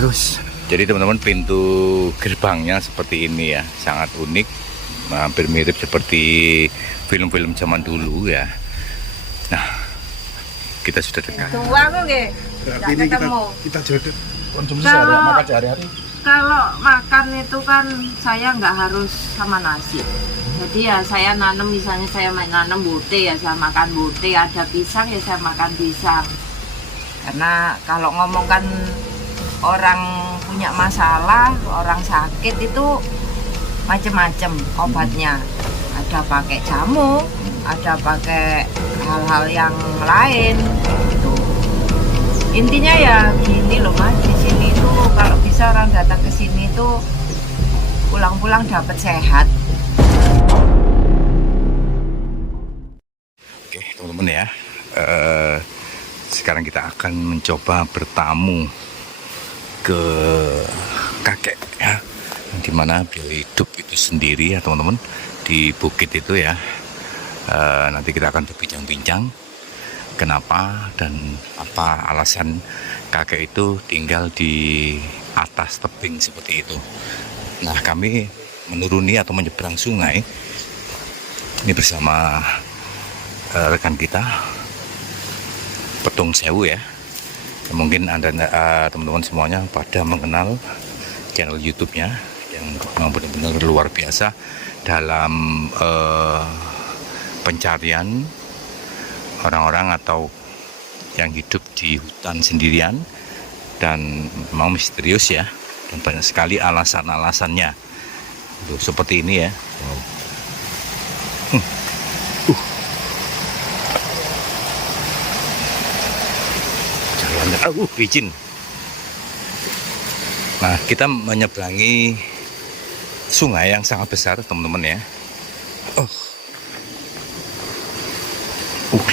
terus. Jadi teman-teman, pintu gerbangnya seperti ini ya, sangat unik, hampir mirip seperti film-film zaman dulu ya. Nah, kita sudah dekat. Tua kok nggih. Berarti ini kita jadi konsumsi makan sehari-hari. Kalau makan itu kan saya nggak harus sama nasi. Jadi ya saya nanam, misalnya saya nanam bote ya saya makan bote, ada pisang ya saya makan pisang. Karena kalau ngomongkan orang punya masalah, orang sakit itu macam-macam obatnya. Ada pakai jamu, ada pakai hal-hal yang lain gitu. Intinya ya gini loh Mas, di sini tuh kalau bisa orang datang ke sini tuh pulang-pulang dapat sehat. Oke teman-teman ya, sekarang kita akan mencoba bertamu ke kakek ya, dimana beliau hidup itu sendiri ya teman-teman, di bukit itu ya. Nanti kita akan berbincang-bincang kenapa dan apa alasan kakek itu tinggal di atas tebing seperti itu. Nah, kami menuruni atau menyeberang sungai ini bersama rekan kita Petung Sewu ya. Mungkin Anda teman-teman semuanya pada mengenal channel YouTube-nya yang memang benar-benar luar biasa dalam pencarian orang-orang atau yang hidup di hutan sendirian, dan memang misterius ya, dan banyak sekali alasan-alasannya. Tuh, seperti ini ya. Licin. Nah, kita menyeberangi sungai yang sangat besar teman-teman ya.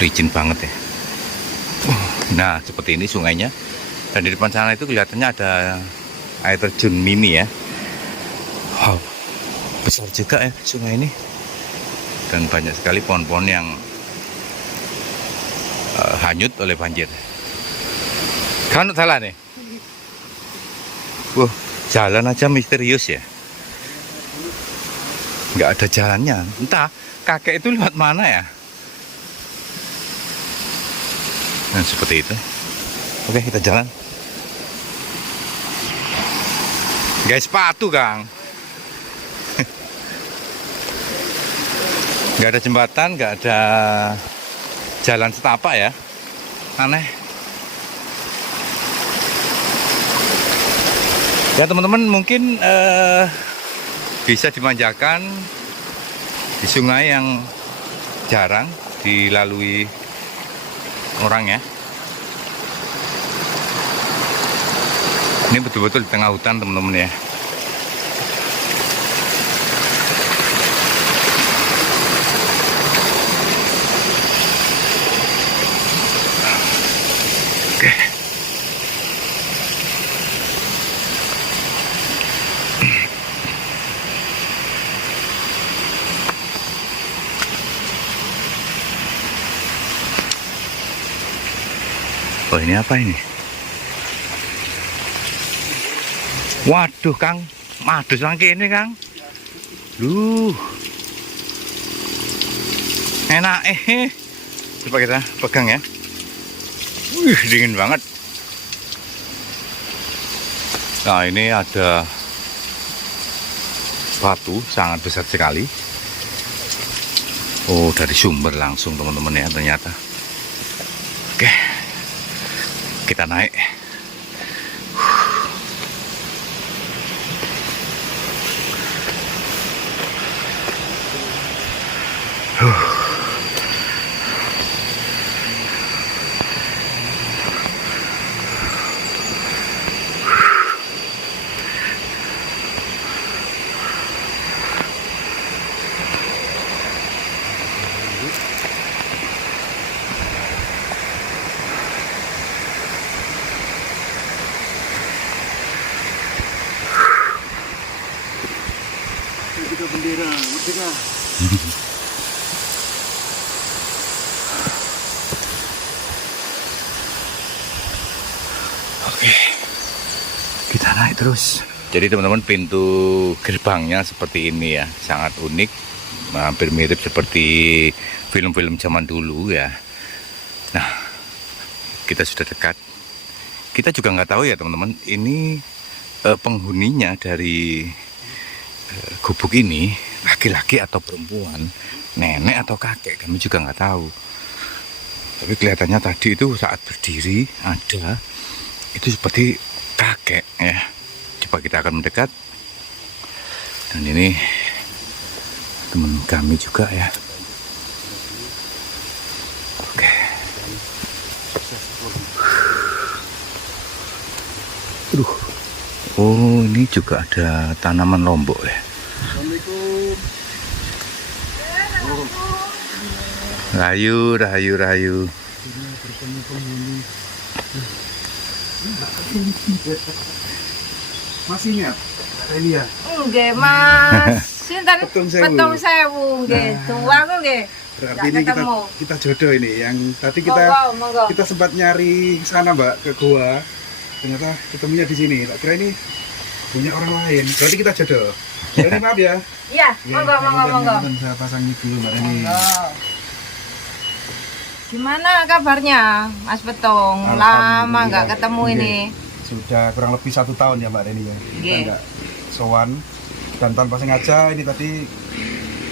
Licin banget ya. Nah, seperti ini sungainya. Dan di depan sana itu kelihatannya ada air terjun mini ya. Wow, besar juga ya sungai ini. Dan banyak sekali pohon-pohon yang hanyut oleh banjir. Kan salah nih. Wah, jalan aja misterius ya. Nggak ada jalannya. Entah kakek itu lewat mana ya. Nah, seperti itu. Oke, kita jalan. Guys, sepatu Kang. Nggak ada jembatan, nggak ada jalan setapak ya. Aneh. Ya teman-teman, mungkin bisa dimanjakan di sungai yang jarang dilalui orang ya. Ini betul-betul di tengah hutan teman-teman ya. Oke. Oh, ini apa ini? Waduh Kang, madus langke ini Kang. Enak coba kita pegang ya. Dingin banget. Nah, ini ada batu sangat besar sekali. Oh, dari sumber langsung teman-teman ya ternyata. Oke, kita naik. Kita bendera merdeka. Oke, kita naik terus. Jadi teman-teman, pintu gerbangnya seperti ini ya, sangat unik, hampir mirip seperti film-film zaman dulu ya. Nah, kita sudah dekat. Kita juga nggak tahu ya teman-teman, ini penghuninya dari gubuk ini laki-laki atau perempuan, nenek atau kakek, kami juga nggak tahu. Tapi kelihatannya tadi itu saat berdiri ada, itu seperti kakek ya. Coba kita akan mendekat. Dan ini teman kami juga ya. Oke. Aduh. Oh, ini juga ada tanaman lombok ya. Rayu, rayu, rayu. Masih ingat? Ini ya. Nggih, Mas. Sinten? Petung sewu. Petung sewu nggih. Tua kok nggih. Berarti ini kita jodoh ini. Yang tadi Monggo. kita sempat nyari sana Mbak ke gua. Ternyata ketemunya di sini. Tak kira ini punya orang lain. Berarti kita jodoh. Jadi maaf ya. Iya, monggo. Saya pasang dulu Mbak Reni. Gimana kabarnya, Mas Petung? Lama nggak ketemu ini. Sudah kurang lebih 1 tahun ya Mbak Reni ya. Kita nggak sowan dan tanpa sengaja ini tadi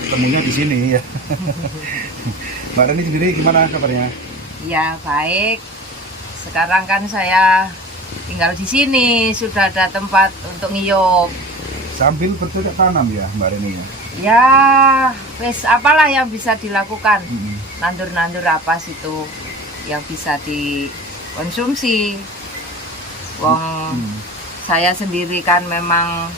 ketemunya di sini ya. Mbak Reni sendiri gimana kabarnya? Ya baik. Sekarang kan saya tinggal di sini, sudah ada tempat untuk ngiyup. Sambil bercocok tanam ya Mbak Reni ya. Ya, wes apalah yang bisa dilakukan. Nandur-nandur apa situ yang bisa dikonsumsi. Wong saya sendiri kan memang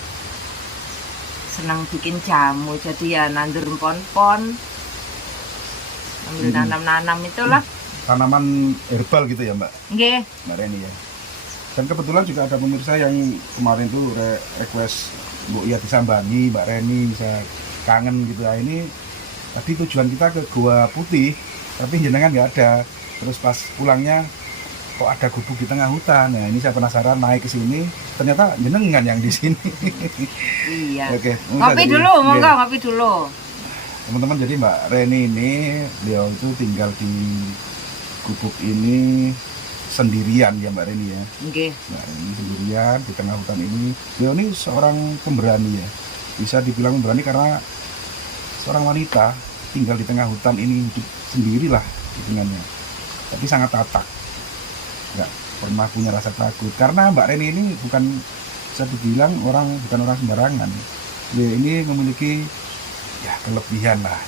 senang bikin jamu, jadi ya nandur pon-pon, sambil nanam-nanam itulah. Tanaman herbal gitu ya Mbak? Nggih. Mbak Reni ya. Dan kebetulan juga ada pemirsa yang kemarin tuh request Bu Iya disambangi, Mbak Reni bisa kangen gitu ya. Ini tadi tujuan kita ke Gua Putih, tapi jenengan nggak ada. Terus pas pulangnya kok ada gubuk di tengah hutan. Nah ini saya penasaran naik ke sini, ternyata jenengan yang di sini. Iya. Oke. Ngopi dulu, monggo ngopi dulu. Teman-teman, jadi Mbak Reni ini beliau itu tinggal di gubuk ini sendirian ya Mbak Reni ya. Nggih. Mbak Reni sendirian di tengah hutan ini. Beliau ini seorang pemberani ya. Bisa dibilang pemberani karena seorang wanita tinggal di tengah hutan ini hidup sendirilah hitungannya. Tapi sangat tatak. Nggak pernah punya rasa takut. Karena Mbak Reni ini bukan bisa dibilang bukan orang sembarangan. Beliau ini memiliki ya kelebihan lah.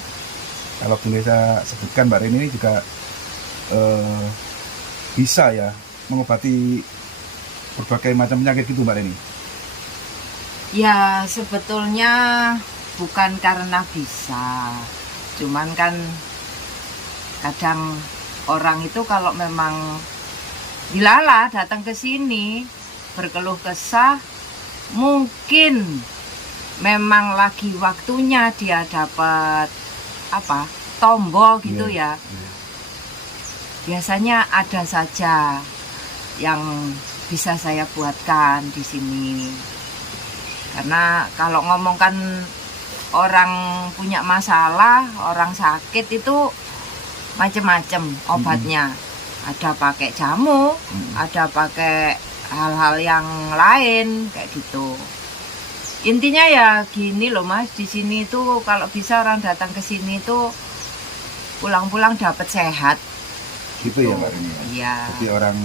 Kalau boleh saya sebutkan, Mbak Reni ini juga bisa ya mengobati berbagai macam penyakit gitu Mbak Reni. Ya sebetulnya bukan karena bisa, cuman kan kadang orang itu kalau memang dilala datang ke sini berkeluh kesah, mungkin memang lagi waktunya dia dapat tombol gitu ya. Biasanya ada saja yang bisa saya buatkan di sini. Karena kalau ngomongkan orang punya masalah, orang sakit itu macam-macam obatnya. Ada pakai jamu, ada pakai hal-hal yang lain kayak gitu. Intinya ya gini loh Mas, di sini itu kalau bisa orang datang ke sini itu pulang-pulang dapat sehat. Gitu ya Mbak Reni. Iya. Jadi orang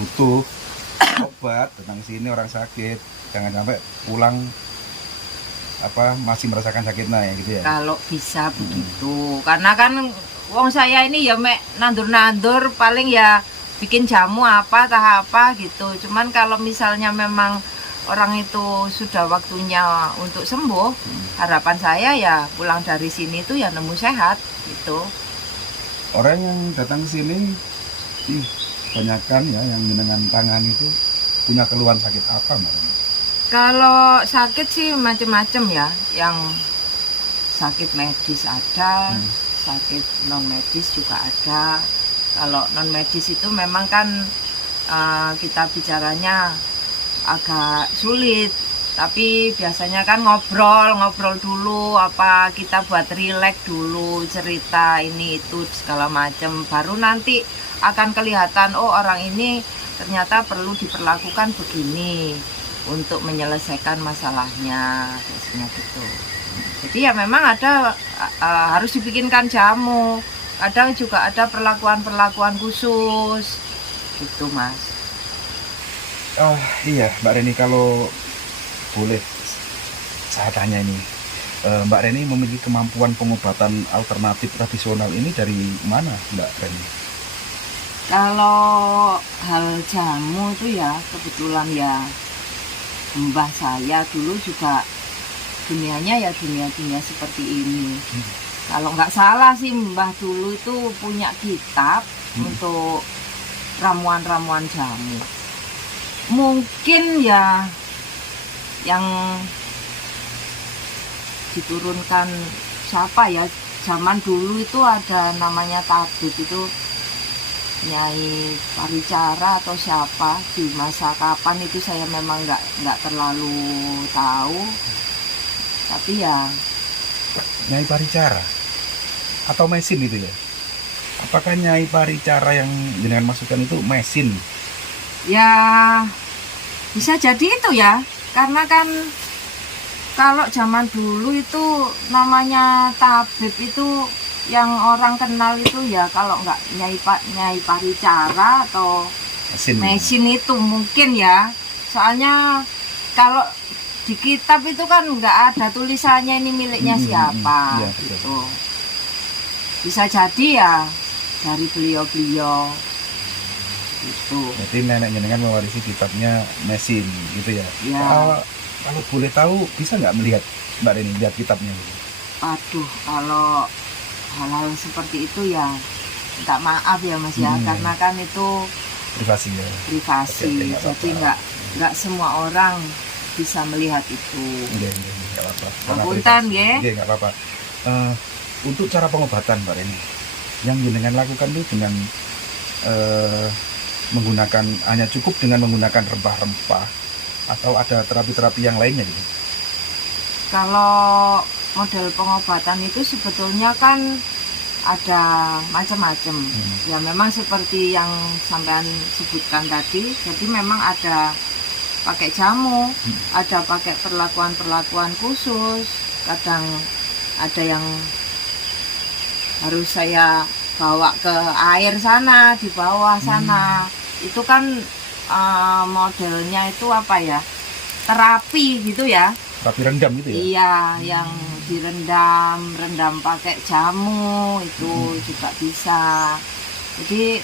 butuh obat datang ke sini, orang sakit jangan sampai pulang masih merasakan sakitnya ya gitu ya. Kalau bisa begitu. Karena kan wong saya ini ya mek nandur-nandur paling ya bikin jamu apa gitu. Cuman kalau misalnya memang orang itu sudah waktunya untuk sembuh, harapan saya ya pulang dari sini itu ya nemu sehat gitu. Orang yang datang ke sini kebanyakan ya yang dengan tangan itu punya keluhan sakit apa Mbak? Kalau sakit sih macam-macam ya, yang sakit medis ada, sakit non medis juga ada. Kalau non medis itu memang kan kita bicaranya agak sulit. Tapi biasanya kan ngobrol dulu, apa kita buat rileks dulu, cerita ini itu segala macam. Baru nanti akan kelihatan, oh orang ini ternyata perlu diperlakukan begini untuk menyelesaikan masalahnya, biasanya gitu. Jadi ya memang ada harus dibikinkan jamu. Kadang juga ada perlakuan khusus, gitu Mas. Iya Mbak Reni, kalau boleh saya tanya ini, Mbak Reni memiliki kemampuan pengobatan alternatif tradisional ini dari mana Mbak Reni? Kalau hal jamu itu ya kebetulan ya mbah saya dulu juga dunianya ya dunia seperti ini. Kalau nggak salah sih mbah dulu itu punya kitab untuk ramuan-ramuan jamu. Mungkin ya yang diturunkan siapa ya, zaman dulu itu ada namanya tabib itu Nyai Paricara atau siapa, di masa kapan itu saya memang nggak terlalu tahu, tapi ya Nyai Paricara atau mesin itu ya? Apakah Nyai Paricara yang dengan masukan itu mesin? ya bisa jadi itu ya, karena kan kalau zaman dulu itu namanya tabib itu yang orang kenal itu ya kalau nggak Nyai Paricara atau mesin itu mungkin ya. Soalnya kalau di kitab itu kan nggak ada tulisannya ini miliknya siapa, iya, gitu. Bisa jadi ya dari beliau-beliau gitu. Jadi nenek jenengan mewarisi kitabnya mesin gitu ya? Ya. Kalau boleh tahu bisa nggak melihat Mbak Reni lihat kitabnya? Aduh, kalau hal-hal seperti itu ya minta maaf ya Mas ya, karena kan itu Privasi ya. privasi. Oke, jadi nggak semua orang bisa melihat itu. Nggak apa-apa. Punten ya. Nggak apa-apa. Untuk cara pengobatan Mbak Reni, yang jenengan lakukan itu dengan menggunakan, hanya cukup dengan menggunakan rempah-rempah atau ada terapi-terapi yang lainnya gitu? Kalau model pengobatan itu sebetulnya kan ada macam-macam. Ya memang seperti yang sampean sebutkan tadi, jadi memang ada pakai jamu, ada pakai perlakuan khusus, kadang ada yang harus saya bawa ke air sana, di bawah sana. Itu kan modelnya itu apa ya, terapi gitu ya. Terapi rendam gitu ya? Iya, yang direndam pakai jamu itu juga bisa. Jadi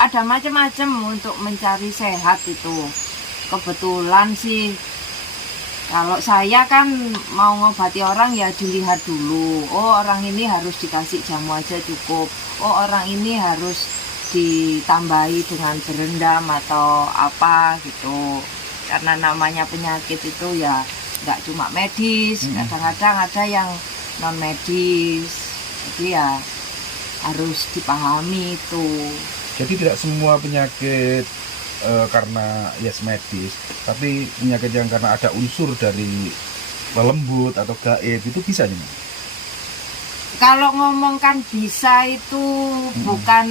ada macam-macam untuk mencari sehat itu. Kebetulan sih kalau saya kan mau ngobati orang ya dilihat dulu. Oh, orang ini harus dikasih jamu aja cukup. Oh, orang ini harus ditambahi dengan berendam atau apa gitu. Karena namanya penyakit itu ya nggak cuma medis, kadang-kadang ada yang non medis. Jadi ya harus dipahami itu. Jadi tidak semua penyakit karena yes medis, tapi penyakit yang karena ada unsur dari lembut atau gaib itu bisa nih? Kalau ngomongkan bisa itu bukan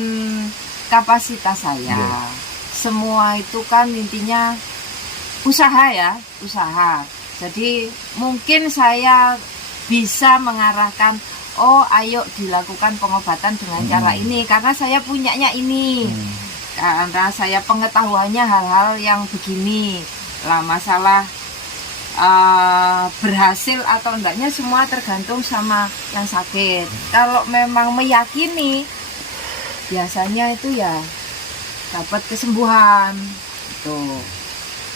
kapasitas saya. Semua itu kan intinya usaha ya, usaha. Jadi mungkin saya bisa mengarahkan, oh ayo dilakukan pengobatan dengan cara ini, karena saya punyanya ini. Karena saya pengetahuannya hal-hal yang begini lah. Masalah berhasil atau enggaknya semua tergantung sama yang sakit. Kalau memang meyakini, biasanya itu ya dapat kesembuhan gitu.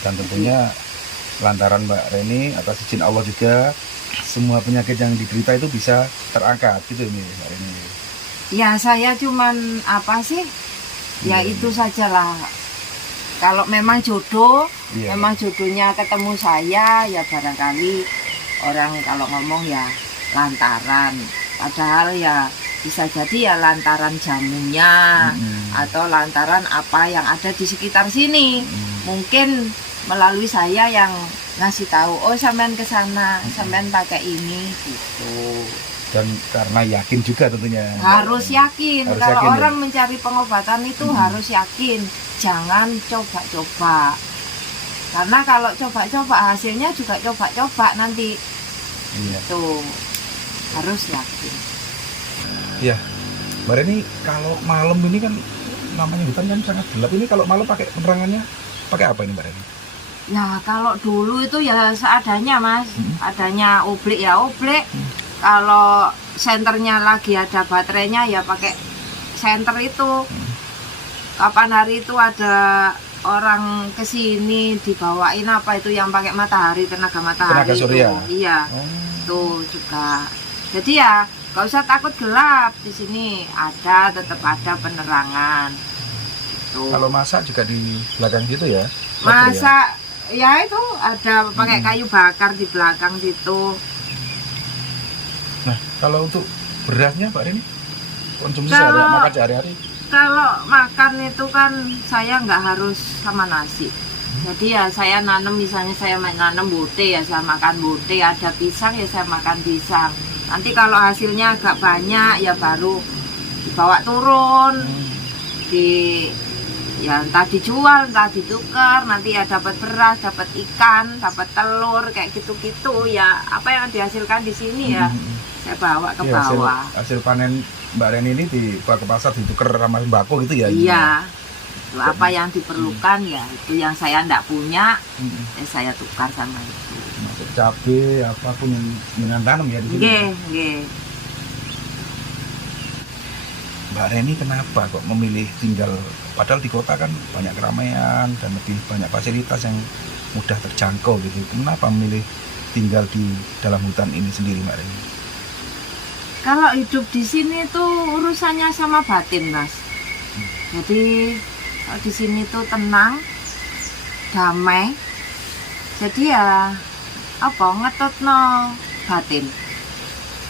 Dan tentunya lantaran Mbak Reni atas izin Allah juga semua penyakit yang diderita itu bisa terangkat gitu nih Mbak Reni. Ya saya cuman apa sih? Ya itu sajalah. Kalau memang jodoh, memang jodohnya ketemu saya, ya barangkali orang kalau ngomong ya lantaran. Padahal ya bisa jadi ya lantaran jamunya atau lantaran apa yang ada di sekitar sini. Mungkin melalui saya yang ngasih tahu, oh sampean ke sana, sampean pakai ini gitu. Dan karena yakin juga tentunya. Harus yakin. Harus Kalau yakin, ya? orang mencari pengobatan itu harus yakin. Jangan coba-coba. Karena kalau coba-coba hasilnya juga coba-coba nanti. Iya. Tuh. Harus yakin. Iya. Mbak Reni, kalau malam ini kan namanya hutan kan sangat gelap. Ini kalau malam pakai penerangannya pakai apa ini Mbak Reni? Ya kalau dulu itu ya seadanya Mas. Adanya oblek ya oblek. Kalau senternya lagi ada baterainya ya pakai senter itu. Kapan hari itu ada orang kesini dibawain apa itu yang pakai matahari, tenaga matahari. Tenaga surya. Itu. Iya. Tuh juga. Jadi ya gak usah takut gelap, di sini ada, tetap ada penerangan. Tuh. Kalau masak juga di belakang gitu ya? Masak ya itu ada pakai kayu bakar di belakang situ. Nah, kalau untuk berasnya Mbak Reni, konsumsi Kalau- makan sehari-hari? Kalau makan itu kan saya nggak harus sama nasi. Jadi ya saya nanam, misalnya saya nanam bote ya saya makan bote, ada pisang ya saya makan pisang. Nanti kalau hasilnya agak banyak ya baru dibawa turun, ya entah dijual, entah ditukar, nanti ya dapat beras, dapat ikan, dapat telur kayak gitu-gitu ya. Apa yang dihasilkan di sini ya saya bawa ke Iya, bawah. hasil panen Mbak Reni ini dibawa ke pasar ditukar sama sembako gitu ya? Iya. Itu apa yang diperlukan ya itu yang saya ndak punya, ya saya tukar sama itu. Masuk cabai apapun yang dengan tanam ya di sini. Nggih, nggih. Mbak Reni kenapa kok memilih tinggal, padahal di kota kan banyak keramaian dan lebih banyak fasilitas yang mudah terjangkau gitu. Kenapa memilih tinggal di dalam hutan ini sendiri Mbak Reni? Kalau hidup di sini tuh urusannya sama batin, Mas. Jadi kalau di sini tuh tenang, damai. Jadi ya apa ngetutno batin.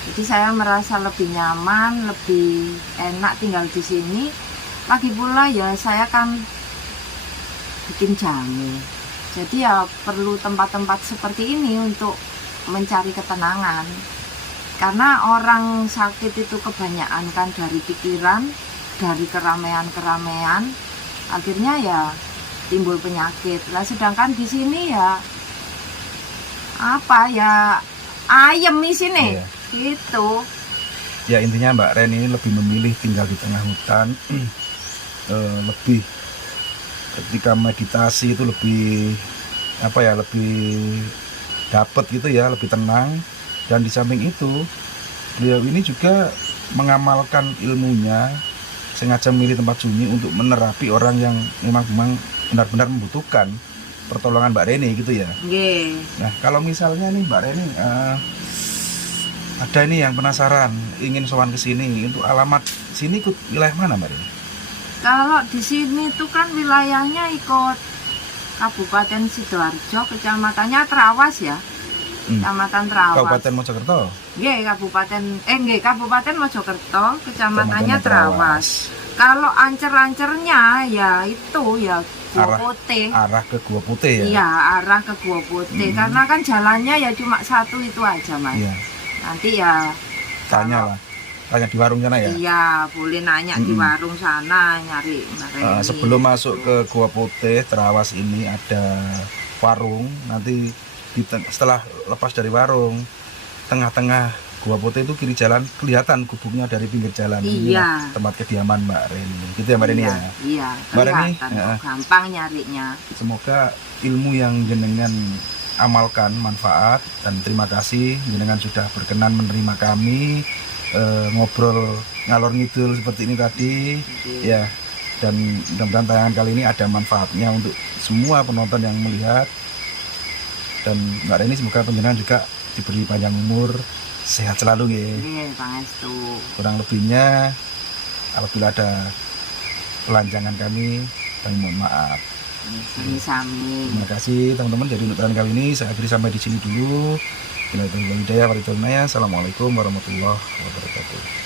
Jadi saya merasa lebih nyaman, lebih enak tinggal di sini. Lagi pula ya saya kan bikin jamu. Jadi ya perlu tempat-tempat seperti ini untuk mencari ketenangan. Karena orang sakit itu kebanyakan kan dari pikiran, dari keramaian-keramaian, akhirnya ya timbul penyakit. Lah sedangkan di sini ya apa ya ayem di sini. Iya. Gitu. Ya intinya Mbak Reni ini lebih memilih tinggal di tengah hutan, lebih ketika meditasi itu lebih apa ya, lebih dapat gitu ya, lebih tenang. Dan di samping itu beliau ini juga mengamalkan ilmunya, sengaja memilih tempat sunyi untuk menerapi orang yang memang benar-benar membutuhkan pertolongan Mbak Reni gitu ya. Nggih. Nah kalau misalnya nih Mbak Reni ada nih yang penasaran ingin sowan ke sini, untuk alamat sini ikut wilayah mana Mbak Reni? Kalau di sini tuh kan wilayahnya ikut Kabupaten Sidoarjo, kecamatannya Trawas ya. Kecamatan Trawas. Kabupaten Mojokerto. Nggih, Kabupaten Mojokerto, kecamatannya Kecamatan Trawas. Kalau ancer-ancernya ya itu ya Gua Putih. Arah ke Gua Putih ya? Iya, arah ke Gua Putih. Karena kan jalannya ya cuma satu itu aja, Mas. Iya. Nanti ya Tanya di warung sana ya? Iya, boleh nanya di warung sana nyari Mbak. Sebelum masuk ke Gua Putih, Trawas ini ada warung. Nanti setelah lepas dari warung, tengah-tengah Gua Putih itu kiri jalan kelihatan gubuknya dari pinggir jalan. Iya. Inilah tempat kediaman Mbak Reni. Gitu ya Mbak Reni ya? Iya, Mbak Reni, kelihatan, gampang nyarinya. semoga ilmu yang jenengan amalkan manfaat, dan terima kasih jenengan sudah berkenan menerima kami ngobrol ngalor ngidul seperti ini tadi ya. Dan mudah-mudahan tayangan kali ini ada manfaatnya untuk semua penonton yang melihat. Dan Mbak Reni semoga panjenengan juga diberi panjang umur, sehat selalu ya. Nggih, pangestu. Kurang lebihnya apabila ada pelanjangan kami mohon maaf. Sami-sami. Terima kasih teman-teman. Jadi untuk tayangan kali ini saya akhiri sampai di sini dulu. Assalamualaikum warahmatullahi wabarakatuh.